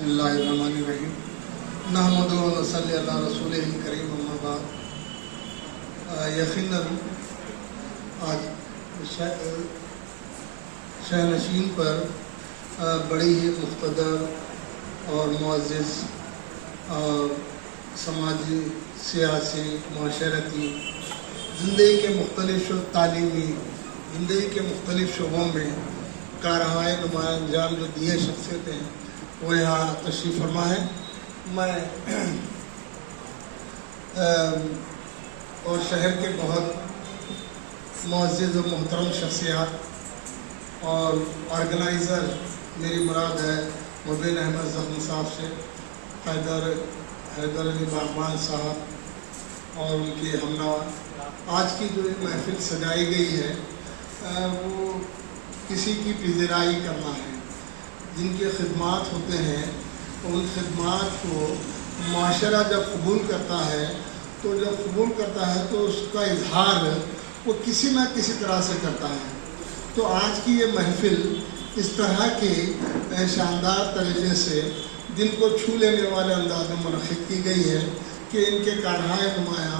बिस्मिल्लाहिर्रहमानिर्रहीम नहमदुहु व नसल्ली अला रसूलिहिल करीम अम्मा बाद। यकीनन आज शहनशीन पर बड़ी ही मुख्तदर और मुअज़्ज़िज़ और समाजी, सियासी, माशरती ज़िंदगी के मुख्तलिफ़ तालीमी ज़िंदगी के मुख्तलिफ़ शोबों में कारहाय नुमाया अंजाम जो दिए शख्सियतें हैं वो यहाँ तशरीफ़ फरमा है। मैं और शहर के बहुत मुअज़्ज़िज़ और मोहतरम शख्सियात और ऑर्गेनाइज़र, मेरी मुराद है मुबीन अहमद ज़ख़्मी साहब से, हैदर अली बागबान साहब और उनके हमनवा। आज की जो महफ़िल सजाई गई है वो किसी की पिज़राई करना है। जिनके खिदमात होते हैं उन खिदमात को माशरा जब कबूल करता है तो उसका इजहार वो किसी न किसी तरह से करता है। तो आज की ये महफ़िल इस तरह के शानदार तरीके से दिल को छू लेने वाले अंदाज में मुनक़िद की गई है कि इनके कारहाय नुमाया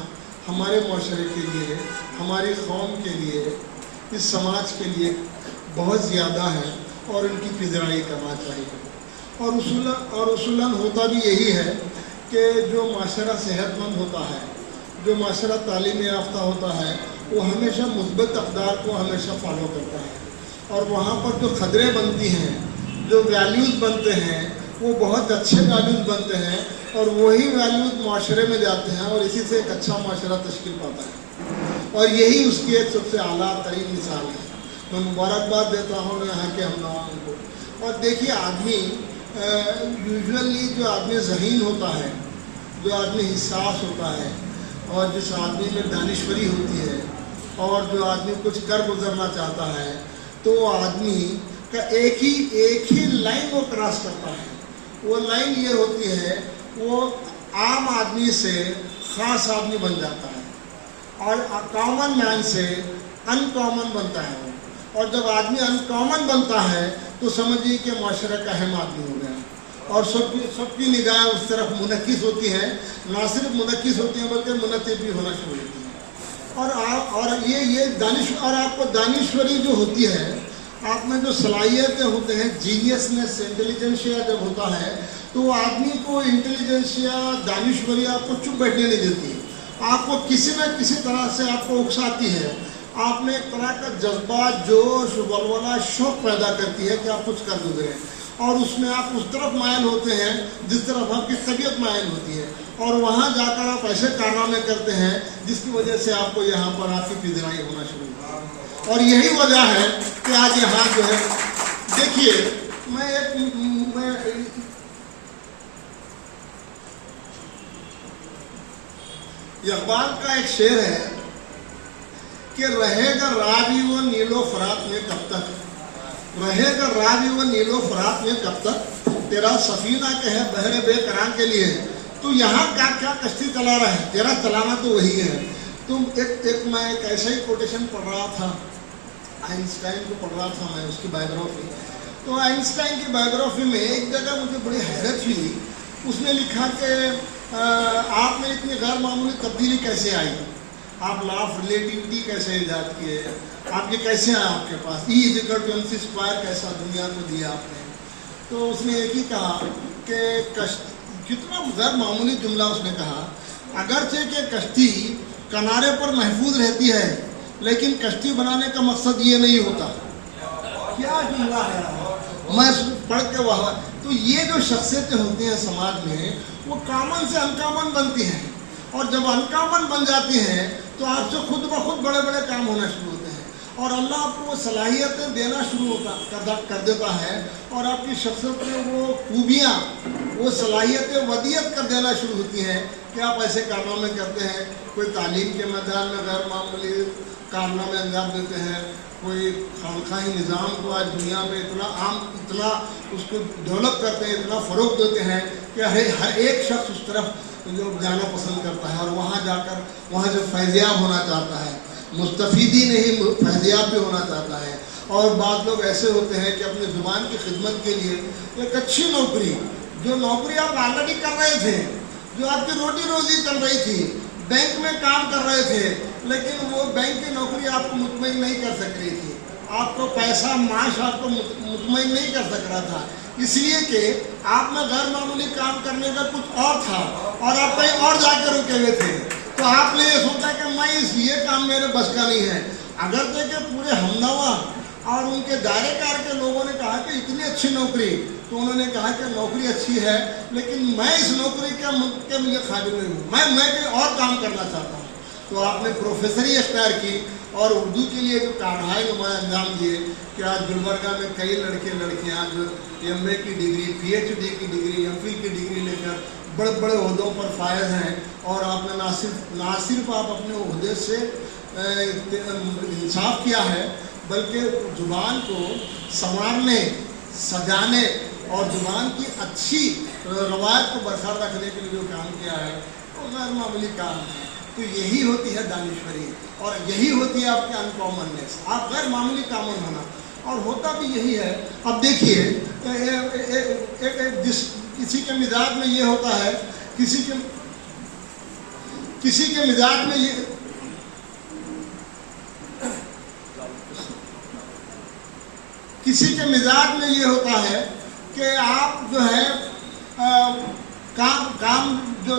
हमारे माशरे के लिए, हमारी कौम के लिए, इस समाज के लिए बहुत ज़्यादा है और इनकी पिज़राई करना चाहिए। और उसूलन होता भी यही है कि जो माशरा सेहतमंद होता है, जो माशरा तालीम याफ्ता होता है, वो हमेशा मुस्बत अक़दार को हमेशा फॉलो करता है और वहाँ पर जो खदरे बनती हैं, जो वैल्यूज़ बनते हैं, वो बहुत अच्छे वैल्यूज़ बनते हैं और वही वैल्यूज़ माशरे में जाते हैं और इसी से एक अच्छा माशरा तश्कील पाता है। और यही उसकी एक सबसे आला तरीन मिसाल है। मैं मुबारकबाद देता हूँ यहाँ के हमनवाओं को। और देखिए, आदमी यूजुअली जो आदमी ज़हीन होता है, जो आदमी हिस्सास होता है और जिस आदमी में दानिश्वरी होती है और जो आदमी कुछ कर गुजरना चाहता है तो वो आदमी का एक ही लाइन वो क्रॉस करता है। वो लाइन ये होती है, वो आम आदमी से ख़ास आदमी बन जाता है और कॉमन मैन से अनकॉमन बनता है। और जब आदमी अनकॉमन बनता है तो समझिए कि माशरे का अहम आदमी हो गया और सबकी निगाहें उस तरफ मुनक्किस होती हैं। ना सिर्फ मुनक्किस होती हैं बल्कि मुनत्तिब भी होना शुरू होती है। और ये दानिश, और आपको दानिश्वरी जो होती है, आप में जो सलाहियतें होते हैं, जीनियसनेस, इंटेलिजेंशिया जब होता है तो आदमी को इंटेलिजेंशिया, दानिश्वरी आपको चुप बैठने नहीं देती, आपको किसी न किसी तरह से आपको उकसाती है। आप में एक तरह का जज्बा, जोश, वलवला, शौक़ पैदा करती है कि आप कुछ कर गुजरें और उसमें आप उस तरफ मायल होते हैं जिस तरफ आपकी तबीयत मायल होती है और वहाँ जाकर आप ऐसे कारनामे करते हैं जिसकी वजह से आपको यहाँ पर आपकी पिज़राई होना शुरू होती है। और यही वजह है कि आज यहाँ जो है, देखिए, इक़बाल का एक शेर है कि रहेगा रावी वो नीलो फरात में कब तक, रहेगा रावी वो नीलो फरात में कब तक, तेरा सफीना के है बहरे बेकरार के लिए। तो यहाँ क्या कश्ती चला रहा है, तेरा चलाना तो वही है। तो मैं एक ऐसा ही कोटेशन पढ़ रहा था, आइंस्टाइन को पढ़ रहा था मैं, उसकी बायोग्राफी। तो आइंस्टाइन की बायोग्राफी में एक जगह मुझे बड़ी हैरत हुई। उसने लिखा कि आप में इतनी गैर मामूली तब्दीली कैसे आई, आप लॉ ऑफ रिलेटिविटी कैसे ईजाद किए, आप ये कैसे आए आपके पास, E=mc² कैसा दुनिया को दिया आपने। तो उसने एक ही कहा कि कितना गैर मामूली जुमला उसने कहा, अगरचे कि कश्ती किनारे पर महफूज रहती है लेकिन कश्ती बनाने का मकसद ये नहीं होता। क्या जुमला है, मैं पढ़ के वहाँ। तो ये जो शख्सियतें होती हैं समाज में, वो कॉमन से अनकॉमन बनती हैं और जब अनकॉमन बन जाती हैं तो आपसे खुद ब खुद बड़े बड़े काम होना शुरू होते हैं और अल्लाह आपको वो सलाहियतें देना शुरू कर देता है और आपकी शख्सियत में वो खूबियाँ, वो सलाहियतें वदियत कर देना शुरू होती हैं कि आप ऐसे कारनामे करते हैं। कोई तालीम के मैदान में गैर मामूली कारनामे अंजाम देते हैं, कोई खानखाही निज़ाम को आज दुनिया में इतना उसको डेवलप करते हैं, इतना फ़रोग़ देते हैं कि हर एक शख्स उस तरफ जो जाना पसंद करता है और वहाँ जाकर वहाँ से फैज़याब होना चाहता है, मुस्तफ़ीदी नहीं फैज़याब भी होना चाहता है। और बाद लोग ऐसे होते हैं कि अपनी ज़ुबान की खिदमत के लिए एक अच्छी नौकरी जो जो नौकरी आप ऑलरेडी कर रहे थे, जो आपकी रोटी रोजी चल रही थी, बैंक में काम कर रहे थे, लेकिन वो बैंक की नौकरी आपको मुतमईन नहीं कर सक रही थी, आपको पैसा माश आपको मुतमईन नहीं कर सक रहा था, इसलिए कि आप में गैर मामूली काम करने का कुछ और था और आप कहीं और जाकर रुके हुए थे। तो आपने ये सोचा कि मैं ये काम मेरे बस का नहीं है। अगर देखे पूरे हमनवा और उनके दायरेकार के लोगों ने कहा कि इतनी अच्छी नौकरी, तो उन्होंने कहा कि नौकरी अच्छी है, लेकिन मैं इस नौकरी के लिए काबिल नहीं हूँ, मैं कहीं और काम करना चाहता हूँ। तो आपने प्रोफेसरी अख्तियार की और उर्दू के लिए जो काढ़ाई नुमाया अंजाम दिए कि आज गुलबर्गा में कई लड़के लड़कियाँ जो MA की डिग्री, PhD की डिग्री, MPhil की डिग्री लेकर बड़े बड़े ओहदों पर फायज हैं। और आपने ना सिर्फ आप अपने ओहदे से इंसाफ किया है, बल्कि ज़ुबान को संवारने, सजाने और ज़ुबान की अच्छी रवायत को बरकरार रखने के लिए जो काम किया है वो गैर मामूली काम है। तो यही होती है दानिश्वरी और यही होती है आपके अनकॉमननेस, आप गैर मामूली कॉमन होना। और होता भी यही है। अब देखिए किसी के मिजाज में ये होता है, किसी के मिजाज में ये होता है कि आप जो है काम जो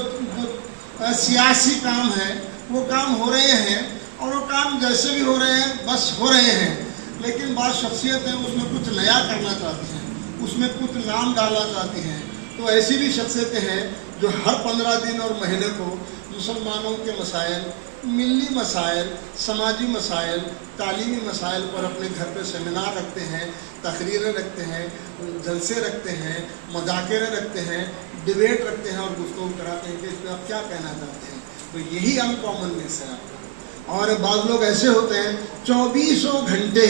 सियासी काम है वो काम हो रहे हैं और वो काम जैसे भी हो रहे हैं बस हो रहे हैं, लेकिन बात शख्सियत है उसमें कुछ नया करना चाहती हैं, उसमें कुछ नाम डालना चाहती हैं। तो ऐसी भी शख्सियतें हैं जो हर 15 दिन और महीने को मुसलमानों के मसाइल, मिली मसाइल, समाजी मसाइल, तालीमी मसाइल पर अपने घर पे सेमिनार रखते हैं, तकरीरें रखते हैं, जलसे रखते हैं, मजाकरे रखते हैं, डिबेट रखते हैं और गुफ्तगू कराते हैं कि इस पर आप क्या कहना चाहते हैं। तो यही अनकॉमननेस है आपका। और बाज़ लोग ऐसे होते हैं 24 घंटे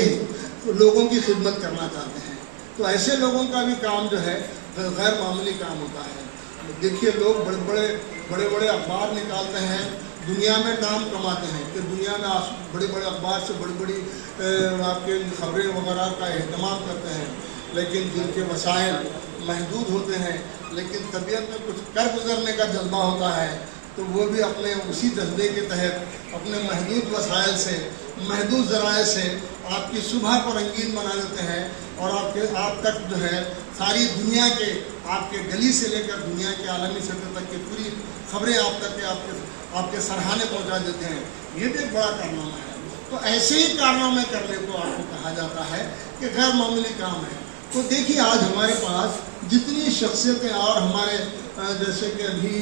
लोगों की खिदमत करना चाहते हैं, तो ऐसे लोगों का भी काम जो है गैर मामूली काम होता है। देखिए लोग बड़े बड़े अखबार निकालते हैं, दुनिया में नाम कमाते हैं कि दुनिया में बड़े बड़े अखबार से बड़ी आपके खबरें वगैरह का अहतमाम करते हैं, लेकिन जिनके वसाइल महदूद होते हैं लेकिन तबीयत में कुछ कर गुजरने का जज्बा होता है, तो वो भी अपने उसी जज्बे के तहत अपने महदूद वसाइल से, महदूद ज़राए से आपकी सुबह को रंगीन बना देते हैं और आप तक जो है सारी दुनिया के, आपके गली से लेकर दुनिया के आलमी सतह तक की पूरी खबरें आप तक के आपके सरहाने पहुंचा देते हैं। ये भी एक बड़ा कारनामा है। तो ऐसे ही कारनामे करने को आपको कहा जाता है कि गैर मामूली काम है। तो देखिए आज हमारे पास जितनी शख्सियतें और हमारे जैसे कि अभी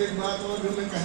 एक बात और जो मैं कहना